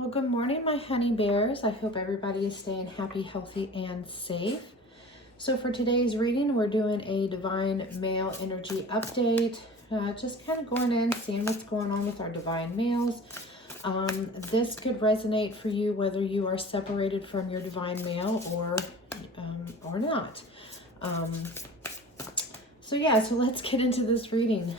Well, good morning, my honey bears. I hope everybody is staying happy, healthy, and safe. So for today's reading, we're doing a divine male energy update. Just kind of going in, seeing what's going on with our divine males. This could resonate for you whether you are separated from your divine male or not. So let's get into this reading.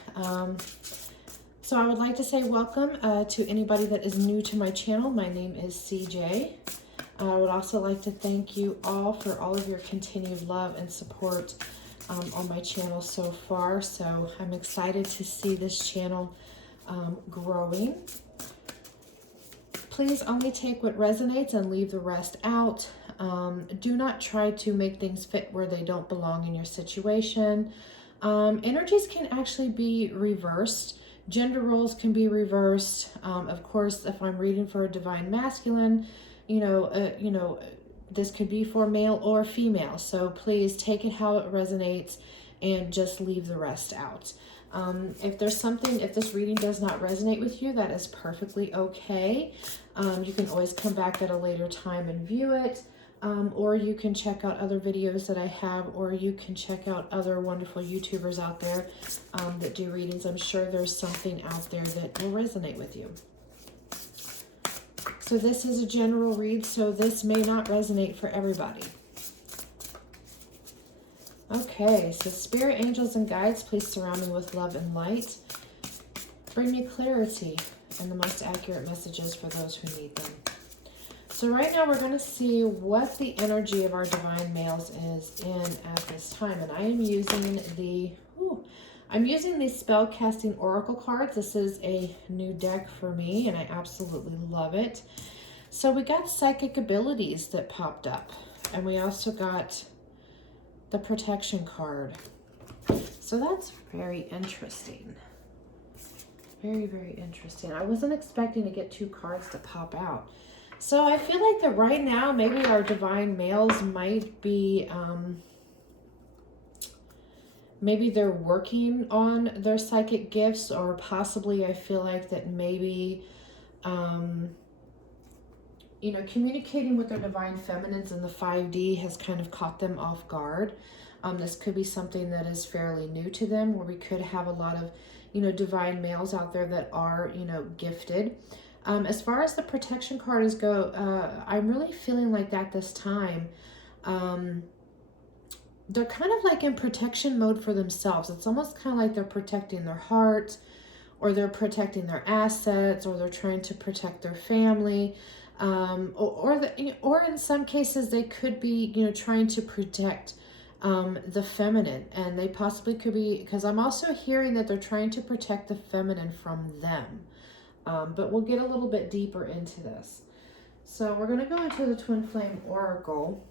So I would like to say welcome to anybody that is new to my channel. My name is CJ. I would also like to thank you all for all of your continued love and support on my channel so far. So I'm excited to see this channel growing. Please only take what resonates and leave the rest out. Do not try to make things fit where they don't belong in your situation. Energies can actually be reversed. Gender roles can be reversed. Of course, if I'm reading for a divine masculine, this could be for male or female. So please take it how it resonates and just leave the rest out. If this reading does not resonate with you, that is perfectly okay. You can always come back at a later time and view it. Or you can check out other videos that I have, or you can check out other wonderful YouTubers out there that do readings. I'm sure there's something out there that will resonate with you. So this is a general read, so this may not resonate for everybody. Okay, so spirit, angels, and guides, please surround me with love and light. Bring me clarity and the most accurate messages for those who need them. So right now we're going to see what the energy of our divine males is in at this time. And I am using the spell casting oracle cards. This is a new deck for me and I absolutely love it. So we got psychic abilities that popped up, and we also got the protection card. So that's very interesting. Very, very interesting. I wasn't expecting to get two cards to pop out. So I feel like that right now, maybe our divine males might be, maybe they're working on their psychic gifts, or possibly I feel like that maybe, communicating with their divine feminines in the 5D has kind of caught them off guard. This could be something that is fairly new to them, where we could have a lot of, divine males out there that are, gifted. As far as the protection cards go, I'm really feeling like that this time. They're kind of like in protection mode for themselves. It's almost kind of like they're protecting their heart, or they're protecting their assets, or they're trying to protect their family. Or in some cases, they could be, trying to protect the feminine. And they possibly could be, because I'm also hearing that they're trying to protect the feminine from them. But we'll get a little bit deeper into this. So we're going to go into the Twin Flame Oracle.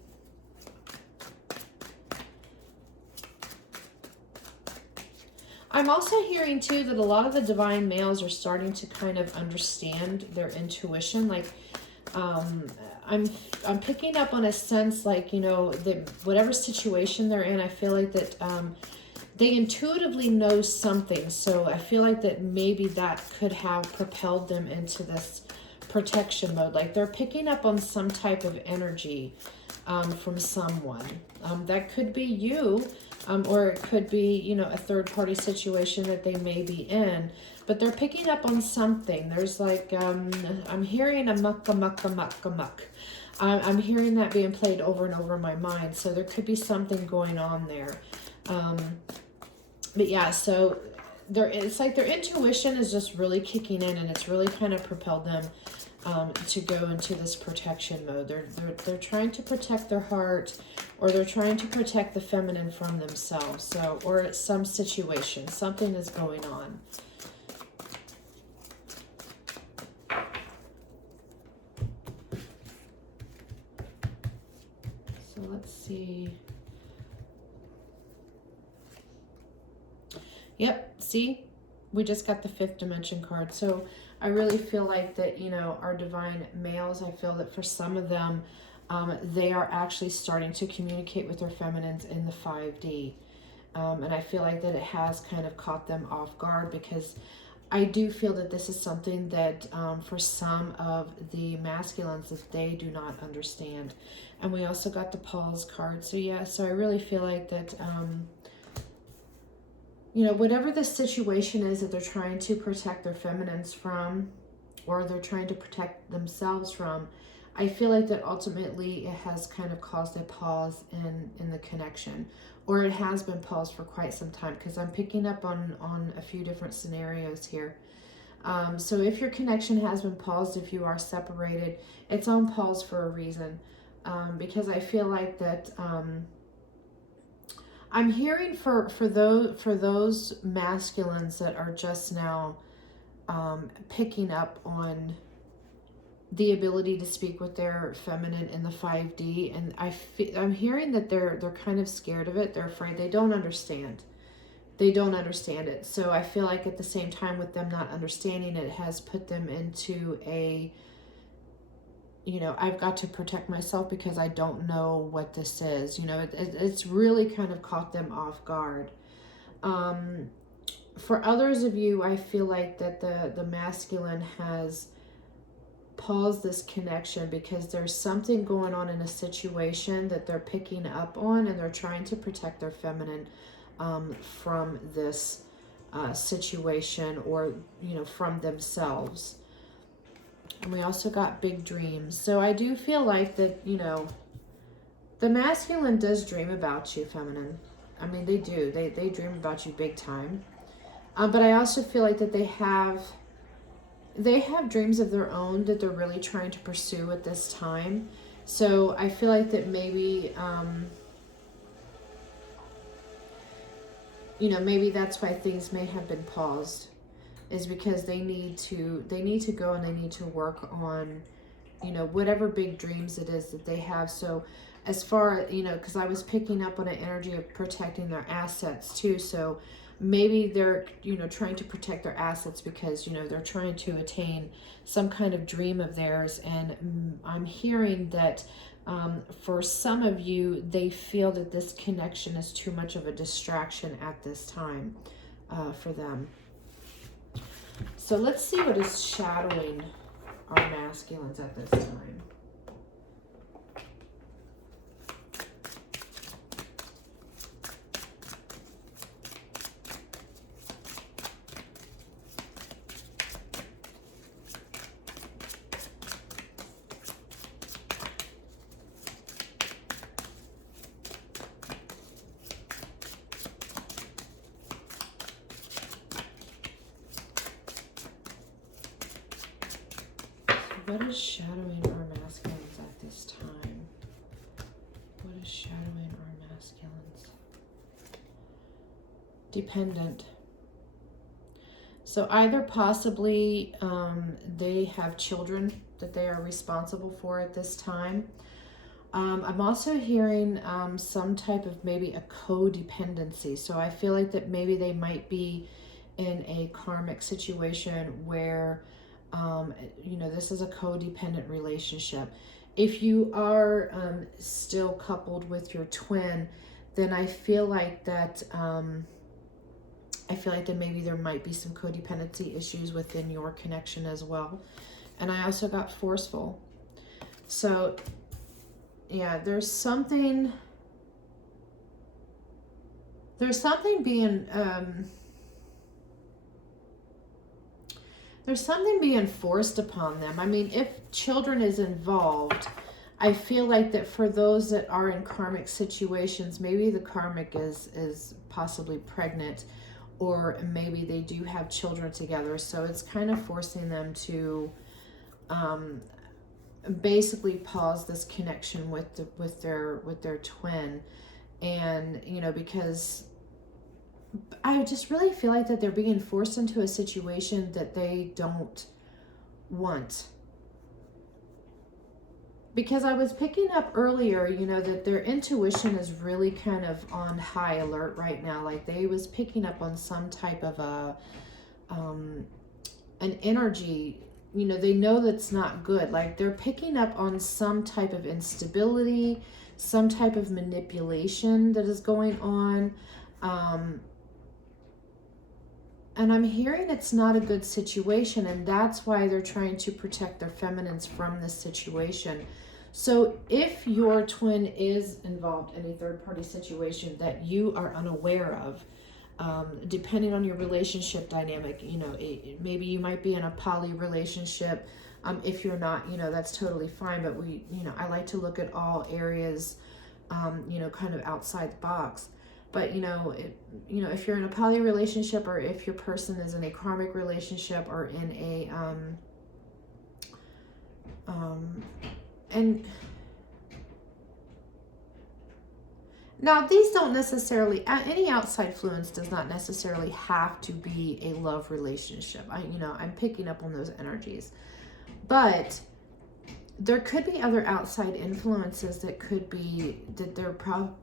I'm also hearing too that a lot of the divine males are starting to kind of understand their intuition. Like, I'm picking up on a sense like, that whatever situation they're in, I feel like that, they intuitively know something. So I feel like that maybe that could have propelled them into this protection mode. Like they're picking up on some type of energy from someone. That could be you, or it could be, a third party situation that they may be in. But they're picking up on something. There's like, I'm hearing a muck, a muck, a muck, a muck. I'm hearing that being played over and over in my mind. So there could be something going on there. But yeah, so it's like their intuition is just really kicking in, and it's really kind of propelled them to go into this protection mode. They're trying to protect their heart, or they're trying to protect the feminine from themselves. So, or some situation, something is going on. So let's see. Yep, see, we just got the 5th dimension card. So I really feel like that, our divine males, I feel that for some of them, they are actually starting to communicate with their feminines in the 5D. And I feel like that it has kind of caught them off guard, because I do feel that this is something that for some of the masculines, that they do not understand. And we also got the pause card. So yeah, so I really feel like that, you know, whatever the situation is that they're trying to protect their feminines from, or they're trying to protect themselves from, I feel like that ultimately it has kind of caused a pause in the connection, or it has been paused for quite some time, because I'm picking up on a few different scenarios here. So if your connection has been paused, if you are separated, it's on pause for a reason, because I feel like that I'm hearing for those masculines that are just now picking up on the ability to speak with their feminine in the 5D, and I'm hearing that they're kind of scared of it. They're afraid. They don't understand. They don't understand it. So I feel like at the same time, with them not understanding it, has put them into a, you know, I've got to protect myself because I don't know what this is. You know, it's really kind of caught them off guard. For others of you, I feel like that the masculine has pause this connection because there's something going on in a situation that they're picking up on, and they're trying to protect their feminine from this situation, or, you know, from themselves. And we also got big dreams. So I do feel like that, you know, the masculine does dream about you, feminine. I mean, they do. They dream about you big time. But I also feel like that they have dreams of their own that they're really trying to pursue at this time. So I feel like that maybe, you know, maybe that's why things may have been paused, is because they need to go and they need to work on, you know, whatever big dreams it is that they have. So as far, you know, because I was picking up on an energy of protecting their assets too. So maybe they're, you know, trying to protect their assets because, you know, they're trying to attain some kind of dream of theirs. And I'm hearing that for some of you, they feel that this connection is too much of a distraction at this time for them. So let's see what is shadowing our masculines at this time. What is shadowing our masculines at this time? What is shadowing our masculines? Dependent. So either possibly they have children that they are responsible for at this time. I'm also hearing some type of maybe a codependency. So I feel like that maybe they might be in a karmic situation where you know, this is a codependent relationship. If you are still coupled with your twin, then I feel like that maybe there might be some codependency issues within your connection as well. And I also got forceful. So yeah, there's something being there's something being forced upon them. I mean, if children is involved, I feel like that for those that are in karmic situations, maybe the karmic is possibly pregnant, or maybe they do have children together. So it's kind of forcing them to basically pause this connection with their twin. And, you know, because I just really feel like that they're being forced into a situation that they don't want. Because I was picking up earlier, you know, that their intuition is really kind of on high alert right now. Like they was picking up on some type of an energy, you know, they know that's not good. Like they're picking up on some type of instability, some type of manipulation that is going on. And I'm hearing it's not a good situation, and that's why they're trying to protect their feminines from this situation. So if your twin is involved in a third-party situation that you are unaware of, depending on your relationship dynamic, you know, maybe you might be in a poly relationship. If you're not, you know, that's totally fine. But I like to look at all areas, kind of outside the box. But, if you're in a poly relationship, or if your person is in a karmic relationship, or in a, and now these don't necessarily, any outside influence does not necessarily have to be a love relationship. I'm picking up on those energies. But there could be other outside influences that they're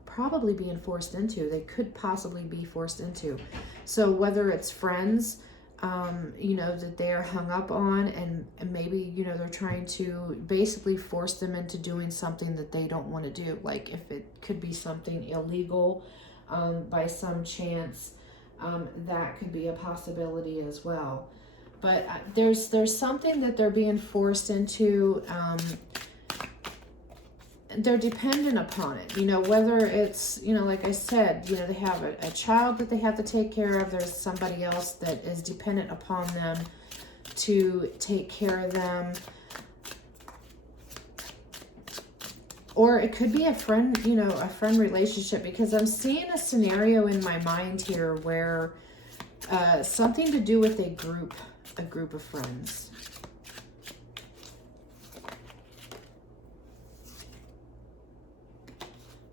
probably being forced into. They could possibly be forced into. So whether it's friends, that they are hung up on, and maybe, they're trying to basically force them into doing something that they don't want to do. Like if it could be something illegal, by some chance, that could be a possibility as well. But there's something that they're being forced into. They're dependent upon it, whether it's, like I said, they have a child that they have to take care of. There's somebody else that is dependent upon them to take care of them. Or it could be a friend, a friend relationship, because I'm seeing a scenario in my mind here where something to do with a group of friends.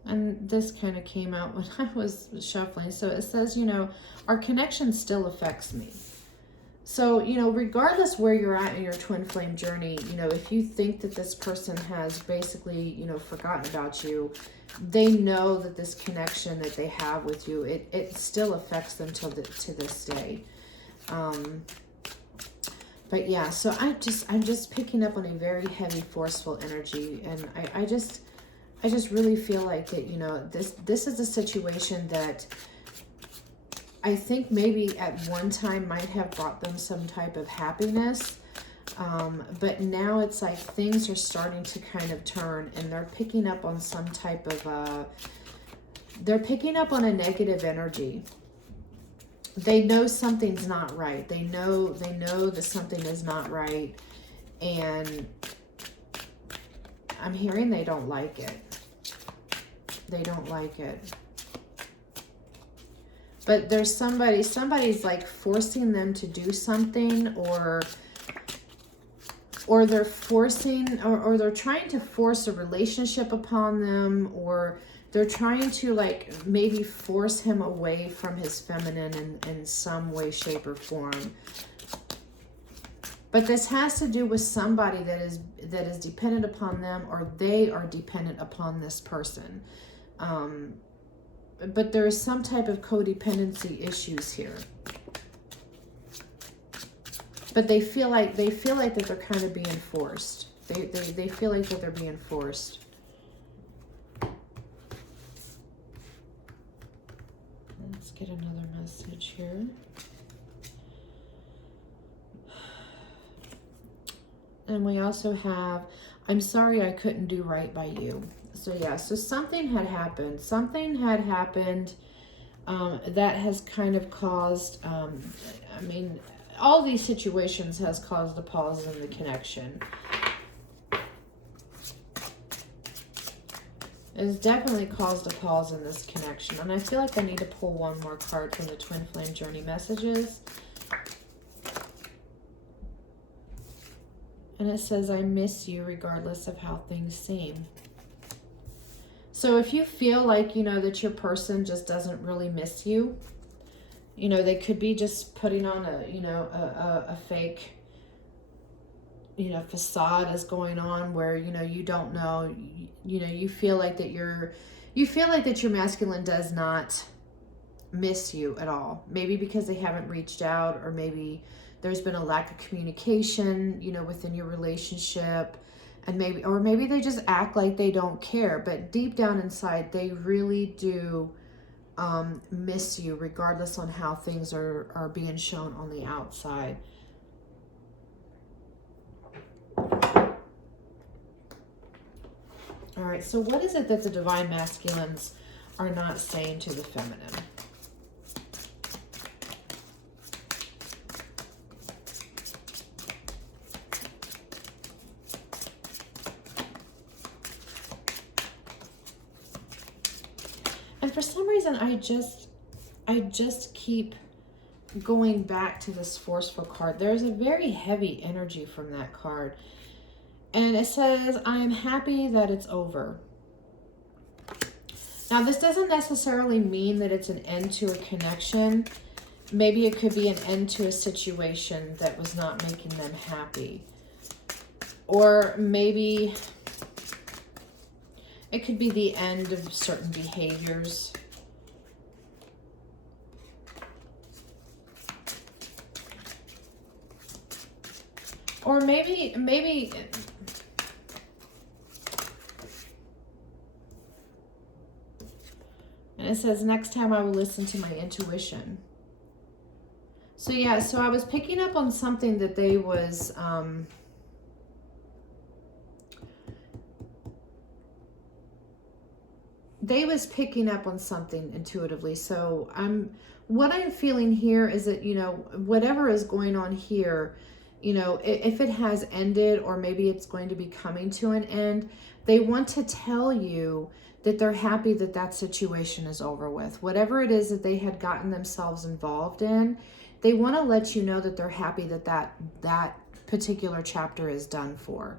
And this kind of came out when I was shuffling. So it says, our connection still affects me. So, regardless where you're at in your twin flame journey, if you think that this person has basically, forgotten about you, they know that this connection that they have with you, it still affects them to this day. But yeah, so I'm just picking up on a very heavy, forceful energy, and I just really feel like that, this is a situation that I think maybe at one time might have brought them some type of happiness, but now it's like things are starting to kind of turn, and they're picking up on some type of they're picking up on a negative energy. They know something's not right. They know that something is not right, and I'm hearing they don't like it. They don't like it. But there's somebody's like forcing them to do something, or they're forcing, or they're trying to force a relationship upon them, or they're trying to like maybe force him away from his feminine in some way, shape, or form. But this has to do with somebody that is dependent upon them, or they are dependent upon this person. But there is some type of codependency issues here. But they feel like that they're kind of being forced. They feel like that they're being forced. Let's get another message here. And we also have, I'm sorry I couldn't do right by you. So yeah, so something had happened. Something had happened that has kind of caused, all these situations has caused a pause in the connection. It's definitely caused a pause in this connection. And I feel like I need to pull one more card from the Twin Flame Journey messages. And it says, I miss you regardless of how things seem. So if you feel like, that your person just doesn't really miss you, they could be just putting on a fake, facade is going on where, you don't know, you feel like that your masculine does not miss you at all. Maybe because they haven't reached out, or maybe there's been a lack of communication, within your relationship, and maybe they just act like they don't care, but deep down inside, they really do miss you regardless on how things are being shown on the outside. All right, so what is it that the divine masculines are not saying to the feminine? And for some reason, I just keep going back to this forceful card. There's a very heavy energy from that card. And it says, I am happy that it's over. Now, this doesn't necessarily mean that it's an end to a connection. Maybe it could be an end to a situation that was not making them happy. Or maybe it could be the end of certain behaviors. Or maybe and it says, next time I will listen to my intuition. So yeah, so I was picking up on something that they was, picking up on something intuitively. So what I'm feeling here is that, you know, whatever is going on here, you know, if it has ended or maybe it's going to be coming to an end, they want to tell you that they're happy that that situation is over with. Whatever it is that they had gotten themselves involved in, they want to let you know that they're happy that that particular chapter is done for.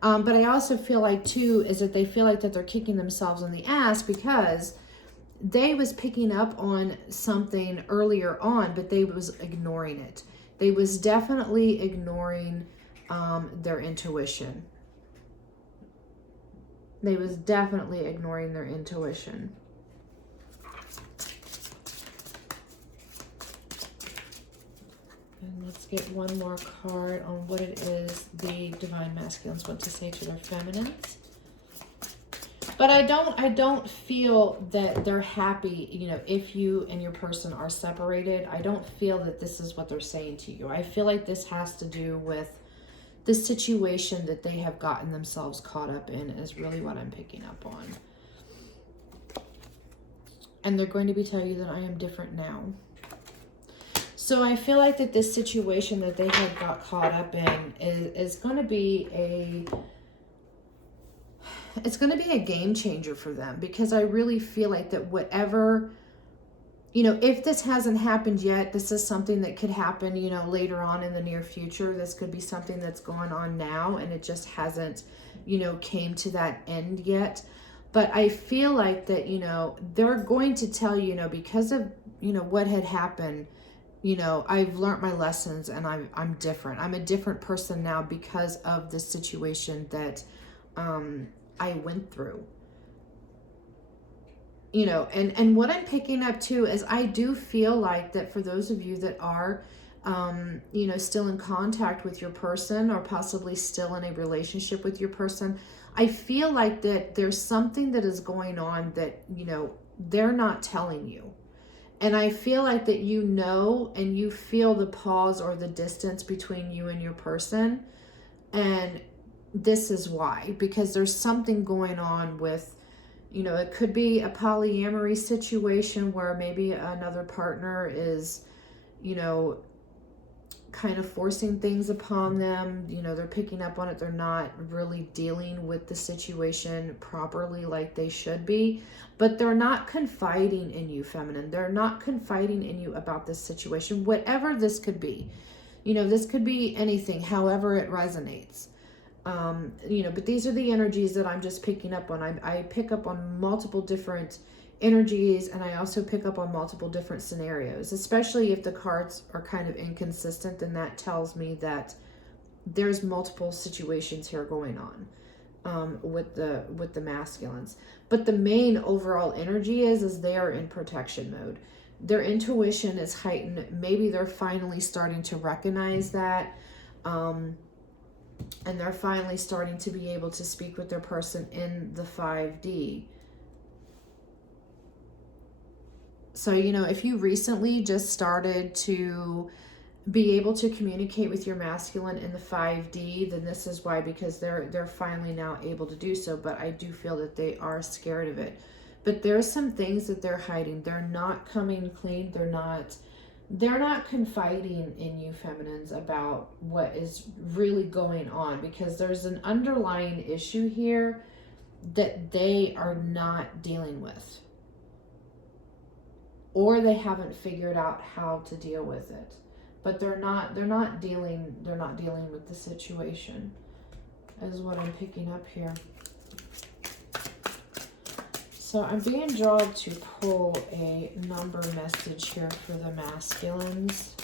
But I also feel like, too, is that they feel like that they're kicking themselves in the ass because they was picking up on something earlier on, but they was ignoring it. They was definitely ignoring their intuition. They was definitely ignoring their intuition. And let's get one more card on what it is the divine masculines want to say to their feminines. But I don't feel that they're happy, you know, if you and your person are separated. I don't feel that this is what they're saying to you. I feel like this has to do with the situation that they have gotten themselves caught up in is really what I'm picking up on. And they're going to be telling you that I am different now. So I feel like that this situation that they had got caught up in is going to be it's going to be a game changer for them, because I really feel like that whatever, you know, if this hasn't happened yet, this is something that could happen, you know, later on in the near future. This could be something that's going on now and it just hasn't, you know, came to that end yet. But I feel like that, you know, they're going to tell you, you know, because of, you know, what had happened, you know, I've learned my lessons and I'm different. I'm a different person now because of the situation that I went through. You know, and what I'm picking up too is I do feel like that for those of you that are, you know, still in contact with your person or possibly still in a relationship with your person, I feel like that there's something that is going on that, you know, they're not telling you. And I feel like that, you know, and you feel the pause or the distance between you and your person. And this is why, because there's something going on with, you know, it could be a polyamory situation where maybe another partner is, you know, kind of forcing things upon them. You know, they're picking up on it. They're not really dealing with the situation properly like they should be. But they're not confiding in you, feminine. They're not confiding in you about this situation, whatever this could be. You know, this could be anything, however it resonates. You know, but these are the energies that I'm just picking up on. I pick up on multiple different energies, and I also pick up on multiple different scenarios, especially if the cards are kind of inconsistent. Then that tells me that there's multiple situations here going on with the masculines. But the main overall energy is they are in protection mode. Their intuition is heightened. Maybe they're finally starting to recognize that. And they're finally starting to be able to speak with their person in the 5D. So, you know, if you recently just started to be able to communicate with your masculine in the 5D, then this is why, because they're finally now able to do so. But I do feel that they are scared of it. But there's some things that they're hiding. They're not coming clean. They're not confiding in you, feminines, about what is really going on, because there's an underlying issue here that they are not dealing with, or they haven't figured out how to deal with it. But they're not dealing with the situation, is what I'm picking up here. So I'm being drawn to pull a number message here for the masculines.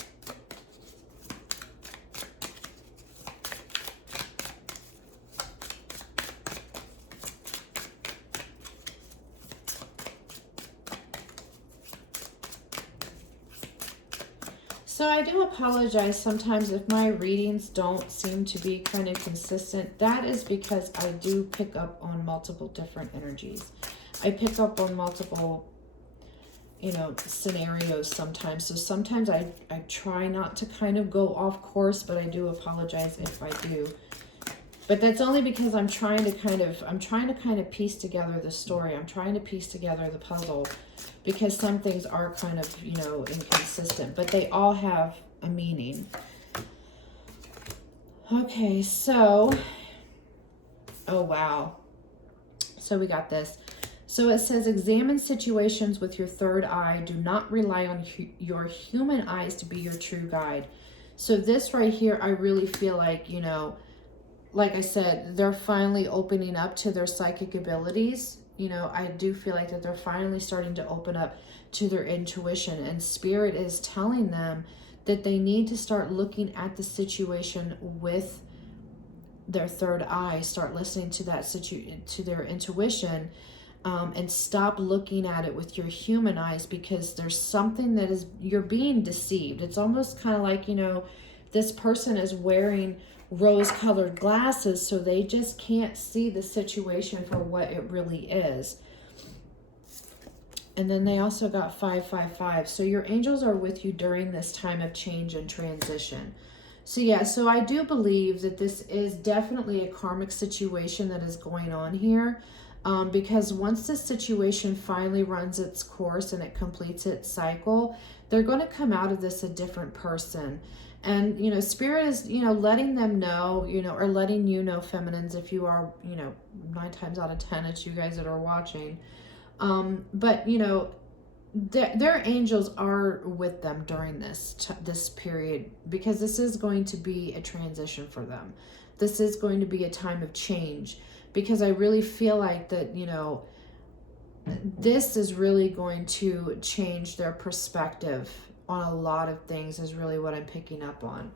So I do apologize sometimes if my readings don't seem to be kind of consistent. That is because I do pick up on multiple different energies. I pick up on multiple, you know, scenarios sometimes. So sometimes I try not to kind of go off course, but I do apologize if I do. But that's only because I'm trying to kind of piece together the story. I'm trying to piece together the puzzle, because some things are kind of, you know, inconsistent, but they all have a meaning. Okay, so, oh wow. So we got this. So it says, examine situations with your third eye. Do not rely on your human eyes to be your true guide. So this right here, I really feel like, you know, like I said, they're finally opening up to their psychic abilities. You know, I do feel like that they're finally starting to open up to their intuition, and Spirit is telling them that they need to start looking at the situation with their third eye, start listening to that to their intuition, and stop looking at it with your human eyes, because there's something that is, you're being deceived. It's almost kind of like, you know, this person is wearing rose-colored glasses, so they just can't see the situation for what it really is. And then they also got 555. So your angels are with you during this time of change and transition. So yeah, so I do believe that this is definitely a karmic situation that is going on here. Because once this situation finally runs its course and it completes its cycle, they're going to come out of this a different person. And, you know, Spirit is, you know, letting them know, you know, or letting you know, feminines, if you are, you know, 9 times out of 10, it's you guys that are watching. But, you know, their angels are with them during this period, because this is going to be a transition for them. This is going to be a time of change, because I really feel like that, you know, this is really going to change their perspective on a lot of things, is really what I'm picking up on.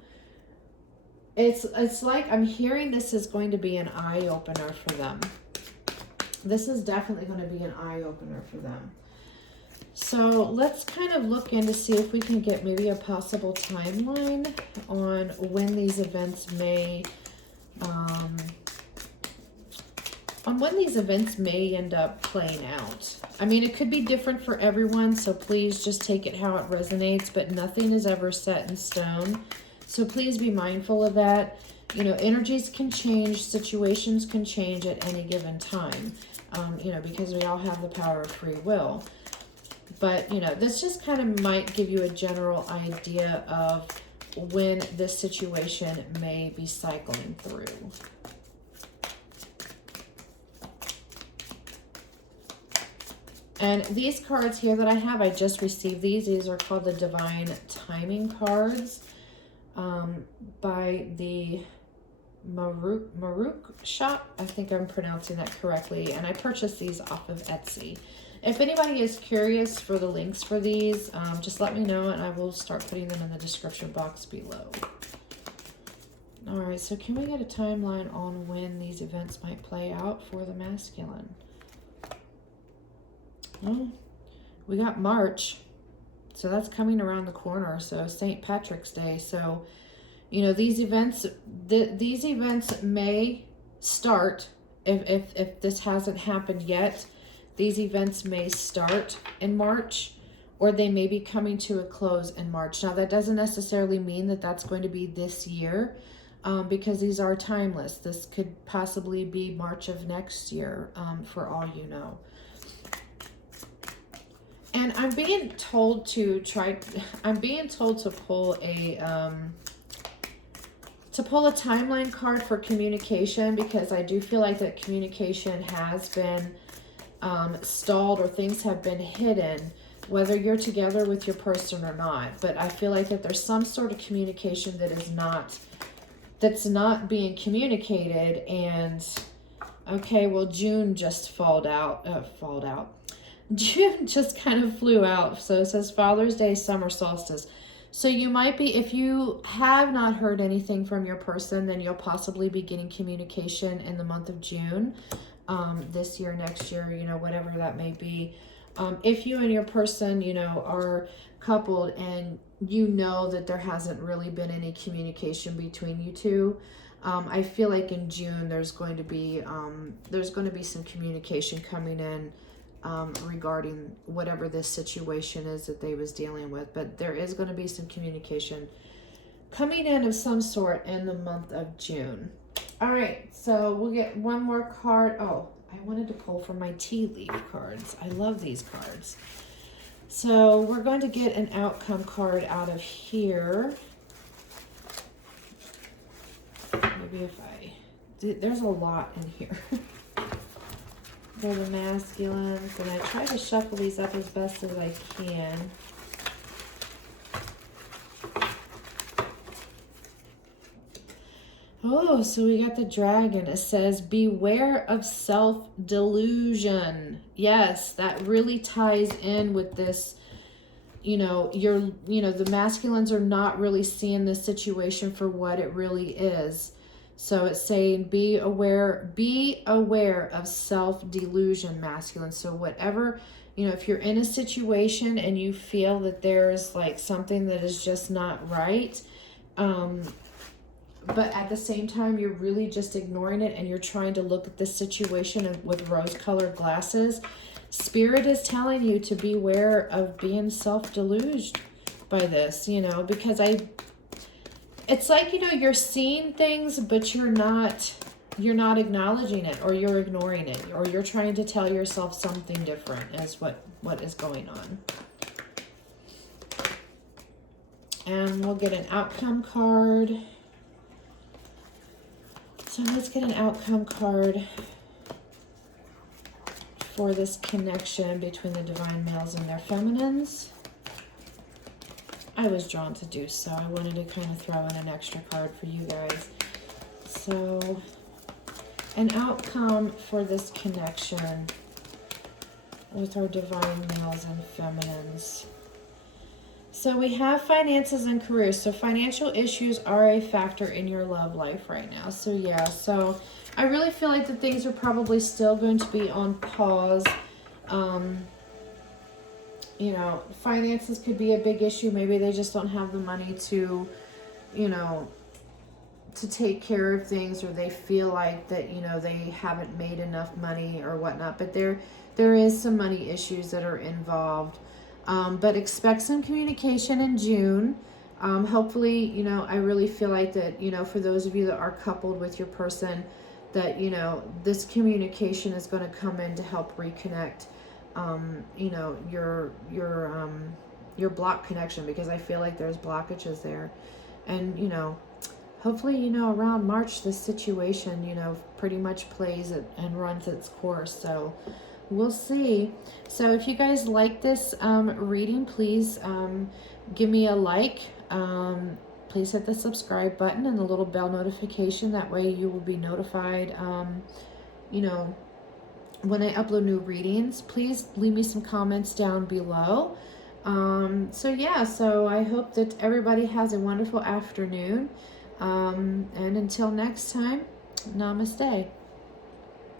It's like I'm hearing this is going to be an eye-opener for them. This is definitely going to be an eye-opener for them. So let's kind of look in to see if we can get maybe a possible timeline on when these events may end up playing out. I mean, it could be different for everyone, so please just take it how it resonates, but nothing is ever set in stone. So please be mindful of that. You know, energies can change, situations can change at any given time, you know, because we all have the power of free will. But, you know, this just kind of might give you a general idea of when this situation may be cycling through. And these cards here that I have, I just received these. These are called the Divine Timing cards by the Maruk shop. I think I'm pronouncing that correctly. And I purchased these off of Etsy. If anybody is curious for the links for these, just let me know and I will start putting them in the description box below. All right, so can we get a timeline on when these events might play out for the masculine? Well, we got March, so that's coming around the corner. So St. Patrick's Day. So, you know, these events may start if this hasn't happened yet. These events may start in March, or they may be coming to a close in March. Now, that doesn't necessarily mean that that's going to be this year, because these are timeless. This could possibly be March of next year, for all you know. And I'm being told to pull a timeline card for communication, because I do feel like that communication has been stalled, or things have been hidden, whether you're together with your person or not. But I feel like that there's some sort of communication that's not being communicated. And okay, well, June just falled out. June just kind of flew out. So it says Father's Day, summer solstice. So you might be, if you have not heard anything from your person, then you'll possibly be getting communication in the month of June, this year, next year, you know, whatever that may be. If you and your person, you know, are coupled and you know that there hasn't really been any communication between you two, I feel like in June there's going to be some communication coming in, regarding whatever this situation is that they was dealing with. But there is going to be some communication coming in of some sort in the month of June. All right, so we'll get one more card. Oh, I wanted to pull from my tea leaf cards. I love these cards. So we're going to get an outcome card out of here. Maybe there's a lot in here. They're the masculines, and I try to shuffle these up as best as I can. Oh, so we got the dragon. It says, beware of self-delusion. Yes, that really ties in with this. You know, the masculines are not really seeing this situation for what it really is. So it's saying be aware of self-delusion, masculine. So whatever, you know, if you're in a situation and you feel that there's like something that is just not right, but at the same time you're really just ignoring it and you're trying to look at this situation with rose-colored glasses, Spirit is telling you to beware of being self-deluged by this, you know, because it's like, you know, you're seeing things, but you're not acknowledging it, or you're ignoring it, or you're trying to tell yourself something different is what is going on. And we'll get an outcome card. So let's get an outcome card for this connection between the divine males and their feminines. I was drawn to do so. I wanted to kind of throw in an extra card for you guys. So, an outcome for this connection with our divine males and feminines. So we have finances and careers. So financial issues are a factor in your love life right now. So yeah, so I really feel like the things are probably still going to be on pause. You know, finances could be a big issue. Maybe they just don't have the money to, you know, to take care of things, or they feel like that, you know, they haven't made enough money or whatnot. But there is some money issues that are involved. But expect some communication in June. Hopefully, you know, I really feel like that, you know, for those of you that are coupled with your person, that, you know, this communication is going to come in to help reconnect, you know, your block connection, because I feel like there's blockages there. And, you know, hopefully, you know, around March, this situation, you know, pretty much plays it and runs its course. So we'll see. So if you guys like this reading, please give me a like. Please hit the subscribe button and the little bell notification. That way you will be notified, you know, when I upload new readings. Please leave me some comments down below. So yeah, so I hope that everybody has a wonderful afternoon. And until next time, namaste.